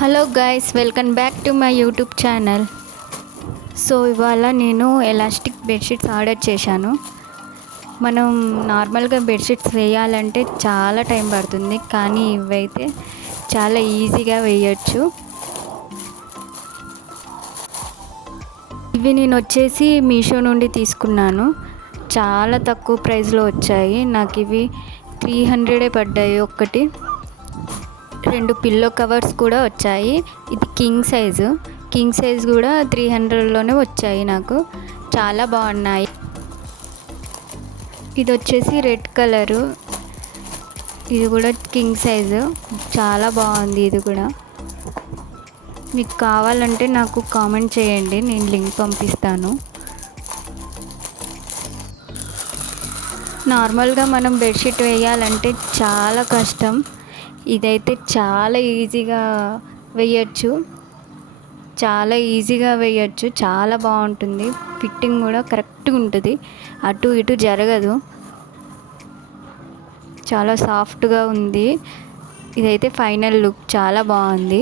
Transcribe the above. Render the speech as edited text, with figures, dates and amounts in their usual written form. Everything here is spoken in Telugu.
Hello guys, welcome back to my YouTube channel. So ఇవాళ నేను ఎలాస్టిక్ బెడ్షీట్స్ ఆర్డర్ చేశాను. మనం నార్మల్గా బెడ్షీట్స్ వేయాలంటే చాలా టైం పడుతుంది, కానీ ఇవైతే చాలా ఈజీగా వేయచ్చు. ఇవి నేను వచ్చేసి మీషో నుండి తీసుకున్నాను. చాలా తక్కువ ప్రైస్లో వచ్చాయి. నాకు ఇవి 300 పడ్డాయి. ఒక్కటి 2 పిల్లో కవర్స్ కూడా వచ్చాయి. ఇది కింగ్ సైజ్ కూడా 300లోనే వచ్చాయి. నాకు చాలా బాగున్నాయి. ఇది వచ్చేసి రెడ్ కలరు, ఇది కూడా కింగ్ సైజు, చాలా బాగుంది. ఇది కూడా మీకు కావాలంటే నాకు కామెంట్ చేయండి, నేను లింక్ పంపిస్తాను. నార్మల్గా మనం బెడ్షీట్ వేయాలంటే చాలా కష్టం. ఇదైతే చాలా ఈజీగా వేయచ్చు, చాలా బాగుంటుంది. ఫిట్టింగ్ కూడా కరెక్ట్గా ఉంటుంది, అటు ఇటు జరగదు. చాలా సాఫ్ట్గా ఉంది. ఇదైతే ఫైనల్ లుక్ చాలా బాగుంది.